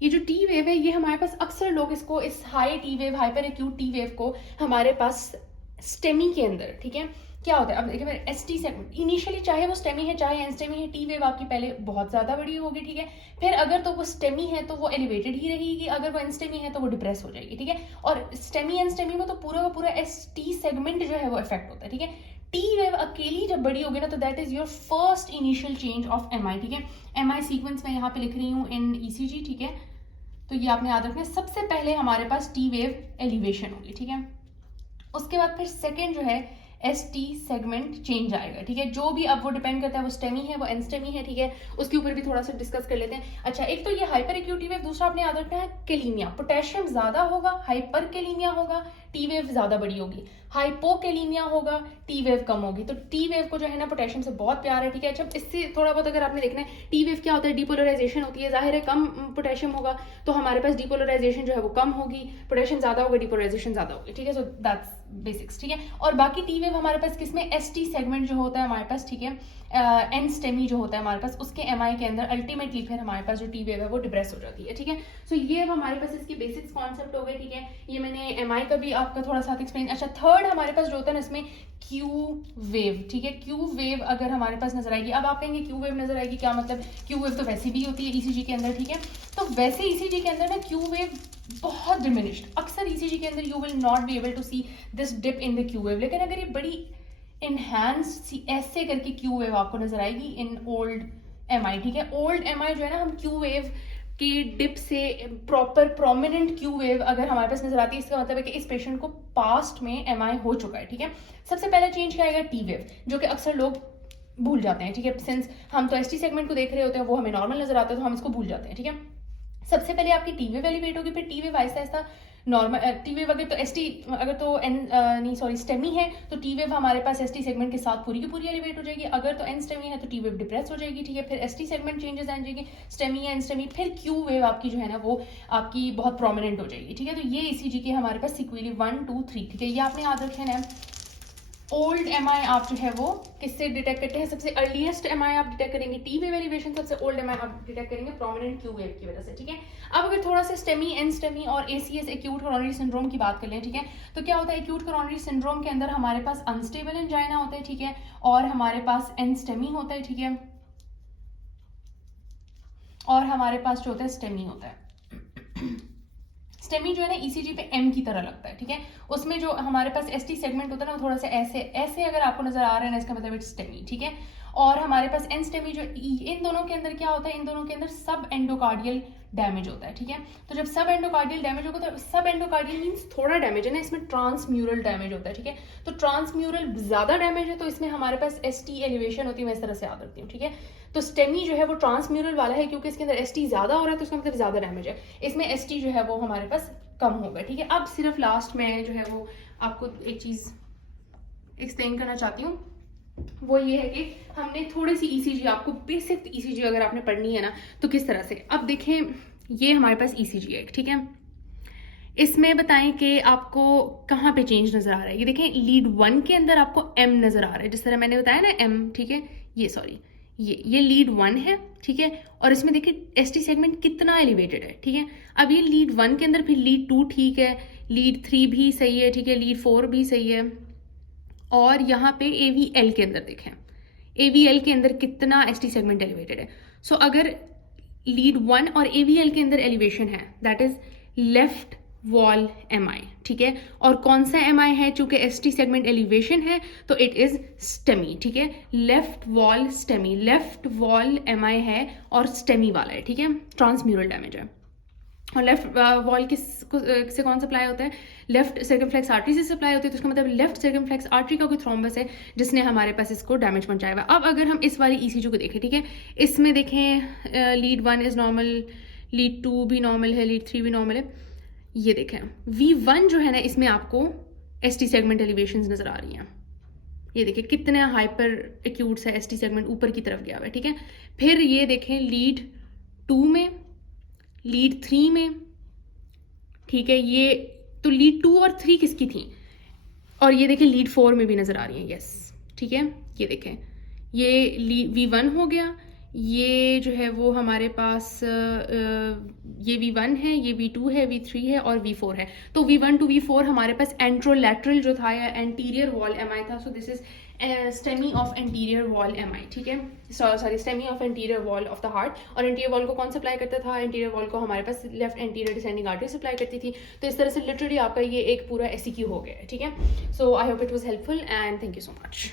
ये जो T wave है ये हमारे पास अक्सर लोग इसको, इस high tea wave, hyper acute T wave को हमारे पास स्टेमी के अंदर, ठीक है, क्या होता है, अब देखिए एस टी सेगमेंट इनिशियली चाहे वो स्टेमी है चाहे एनस्टेमी है, टी वेव आपकी पहले बहुत ज्यादा बड़ी होगी, ठीक है, फिर अगर तो वो स्टेमी है तो वो एलिवेटेड ही रहेगी, अगर वो एनस्टेमी है तो वो डिप्रेस हो जाएगी, ठीक है। और स्टेमी एनस्टेमी में तो पूरा का पूरा एस टी सेगमेंट जो है वो इफेक्ट होता है, ठीक है। टी वेव अकेली जब बड़ी होगी ना तो that is your first initial change of M I, ठीक है। एम आई सीक्वेंस मैं यहाँ पे लिख रही हूँ इन ईसीजी, ठीक है, तो ये आपने याद रखना है। सबसे पहले हमारे पास टी वेव एलिवेशन होगी, ठीक है, उसके बाद फिर सेकेंड जो है एस टी सेगमेंट चेंज आएगा, ठीक है, जो भी अब वो डिपेंड करता है वो स्टेमी है वो एनस्टेमी है, ठीक है, उसके ऊपर भी थोड़ा सा डिस्कस कर लेते हैं। अच्छा, एक तो ये हाइपर एक्यूट टी वेव, दूसरा आपने याद रखना है कैलीमिया, पोटेशियम ज्यादा होगा, हाइपर कैलीमिया होगा, टी वेव ज्यादा बड़ी होगी, हाइपोकैलीमिया होगा, टी वेव कम होगी। तो टी वेव को जो है ना पोटेशियम से बहुत प्यार है, ठीक है। अच्छा, इससे थोड़ा बहुत अगर आपने देखना है टी वेव क्या होता है, डिपोलराइजेशन होती है, जाहिर है कम पोटेशियम होगा तो हमारे पास डिपोलराइजेशन जो है वो कम होगी, पोटेशियम ज्यादा होगा डिपोलराइजेशन ज्यादा होगी, ठीक है। सो दैट्स बेसिक्स, ठीक है। और बाकी टी वेव हमारे पास किसमें, एस टी सेगमेंट जो होता है हमारे पास, ठीक है, एन स्टेमी जो होता है हमारे पास, उसके एम आई के अंदर अल्टीमेटली फिर हमारे पास जो टी वेव है वो डिप्रेस हो जाती है, ठीक है। सो ये अब हमारे पास इसके बेसिक्स कॉन्सेप्ट हो गए, ठीक है। ये मैंने एम आई का भी आपका थोड़ा सा एक्सप्लेन। अच्छा, थर्ड हमारे पास जो होता है ना इसमें क्यू वेव, ठीक है, क्यू वेव अगर हमारे पास नजर आएगी, अब आप कहेंगे क्यू वेव नजर आएगी क्या मतलब, क्यू वेव तो वैसे भी होती है ईसीजी के अंदर, ठीक है। तो वैसे ईसीजी के अंदर ना क्यू वेव बहुत डिमिनिश्ड, अक्सर ईसीजी के अंदर you will not be able to see this dip in the Q wave, लेकिन अगर ये बड़ी इनहैंस ऐसे करके क्यू वेव आपको नजर आएगी इन ओल्ड एम आई, ठीक है। ओल्ड एम आई जो है ना, हम क्यू वेव के डिप से प्रॉपर प्रोमिनेंट क्यू वेव अगर हमारे पास नजर आती है, इसका मतलब है कि इस पेशेंट को पास्ट में एम आई हो चुका है, ठीक है। सबसे पहला चेंज क्या आएगा, टी वेव, जो कि अक्सर लोग भूल जाते हैं, ठीक है, सिंस हम तो एस टी सेगमेंट को देख रहे होते हैं, वो हमें नॉर्मल नजर आता है तो हम इसको भूल जाते हैं, ठीक है। सबसे पहले आपकी टी वेव एलिवेट होगी, फिर T wave Aahista Aahista normal, T wave अगर तो एस टी, अगर तो एन नहीं सॉरी स्टेमी है तो टी वेव हमारे पास एस टी सेगमेंट के साथ पूरी की पूरी एलिवेट हो जाएगी, अगर तो एन स्टेमी है तो टी वेव डिप्रेस हो जाएगी, ठीक है। फिर एस टी सेगमेंट चेंजेस आ जाएगी, स्टेमी या एन स्टेमी, फिर क्यू वेव आपकी जो है ना वो आपकी बहुत प्रोमिनेंट हो जाएगी, ठीक है। तो ये ईसीजी के हमारे पास सिक्वेंसली 1 2 3, ठीक है, ये आपने याद रखे ना। ओल्ड एम आई आप जो है वो किससे डिटेक्ट करते हैं, सबसे अर्लीस्ट एम आई आप डिटेक्ट करेंगे टी वेव एलिवेशन, सबसे ओल्ड एम आई आप डिटेक्ट करेंगे प्रोमिनेंट क्यू वेव की वजह से, ठीक है। अब अगर थोड़ा सा स्टेमी, एन स्टेमी और एसीएस एक्यूट कोरोनरी सिंड्रोम की बात कर लें, ठीक है, तो क्या होता है एक्यूट कोरोनरी सिंड्रोम के अंदर हमारे पास अनस्टेबल एंजाइना होता है, ठीक है, और हमारे पास एन स्टेमी होता है, ठीक है, और हमारे पास जो होता है स्टेमी होता है। स्टेमी जो है ना ईसीजी पे एम की तरह लगता है, ठीक है, उसमें जो हमारे पास एसटी सेगमेंट होता है ना वो थोड़ा सा ऐसे ऐसे अगर आपको नजर आ रहा है ना, इसका मतलब इट्स स्टेमी, ठीक है। और हमारे पास एन स्टेमी जो, इन दोनों के अंदर क्या होता है, इन दोनों के अंदर सब एंडोकार्डियल डैमेज होता है, ठीक है। तो जब सब एंडोकार्डियल डैमेज होगा तो सब एंडोकार्डियल मींस थोड़ा डैमेज है ना, इसमें ट्रांसम्यूरल डैमेज होता है, ठीक है। तो ट्रांसम्यूरल ज्यादा डैमेज है तो इसमें हमारे पास एसटी एलिवेशन होती है, मैं इस तरह से याद रखती हूँ, ठीक है। तो स्टेमी जो है वो ट्रांसम्यूरल वाला है क्योंकि इसके अंदर एसटी ज्यादा हो रहा है तो इसका मतलब ज्यादा डैमेज है, इसमें एसटी जो है वो हमारे पास कम होगा, ठीक है। अब सिर्फ लास्ट में जो है वो आपको एक चीज एक्सप्लेन करना चाहती हूँ, वो ये है कि हमने थोड़ी सी ईसीजी, आपको बेसिक ईसीजी अगर आपने पढ़नी है ना तो किस तरह से, अब देखें ये हमारे पास ईसीजी है, ठीक है, इसमें बताएं कि आपको कहाँ पे चेंज नजर आ रहा है। ये देखें लीड 1 के अंदर आपको एम नजर आ रहा है, जिस तरह मैंने बताया ना एम, ठीक है, ये सॉरी ये लीड 1 है, ठीक है, और इसमें देखिए एसटी सेगमेंट कितना एलिवेटेड है, ठीक है। अब ये लीड 1 के अंदर, फिर लीड 2 ठीक है, लीड 3 भी सही है, ठीक है, लीड 4 भी सही है, और यहाँ पे एवीएल के अंदर देखें एवीएल के अंदर कितना एसटी सेगमेंट एलिवेटेड है। सो अगर लीड 1 और एवीएल के अंदर एलिवेशन है that is left wall M I, ठीक है, और कौन सा एम आई है, चूंकि एस टी सेगमेंट एलिवेशन है तो इट इज स्टेमी, ठीक है, left wall STEMI, left wall M I है और स्टेमी वाला है, ठीक है, ट्रांसम्यूरल डैमेज है। और लेफ्ट वॉल से कौन सप्लाई होता है, लेफ्ट सर्कमफ्लेक्स आर्टरी से सप्लाई होती है, तो इसका मतलब लेफ्ट सर्कमफ्लेक्स आर्टरी का कोई थ्रोम्बस है जिसने हमारे पास इसको डैमेज पहुंचाया हुआ। अब अगर हम इस वाली ईसीजी को देखें, ठीक है, इसमें देखें लीड 1 इज नॉर्मल, लीड 2 भी नॉर्मल है, लीड 3 भी नॉर्मल है, ये देखें V1 जो है ना इसमें आपको एसटी सेगमेंट एलिवेशंस नजर आ रही हैं, ये देखिए कितने हाइपर एक्यूट है, एसटी सेगमेंट ऊपर की तरफ गया हुआ है, ठीक है। फिर ये देखें लीड 2 में, लीड 3 में, ठीक है, ये तो लीड 2 और 3 किसकी थी, और ये देखें लीड 4 में भी नजर आ रही है, यस, ठीक है, ये देखें ये V1 हो गया, ये जो है वो हमारे पास ये V1 है, ये V2 है, V3 है और V4 है। तो V1 to V4 हमारे पास एंट्रोलैटरल जो था या एंटीरियर वॉल MI था, so this is STEMI of anterior wall MI, ठीक है, sorry STEMI of anterior wall of the heart. और एंटीरियर वॉल को कौन सप्लाई करता था? एंटीरियर वॉल को हमारे पास left anterior descending artery supply करती थी। तो इस तरह से लिटरली आपका ये एक पूरा SEQ हो गया है, ठीक है। So I hope it was helpful and thank you so much.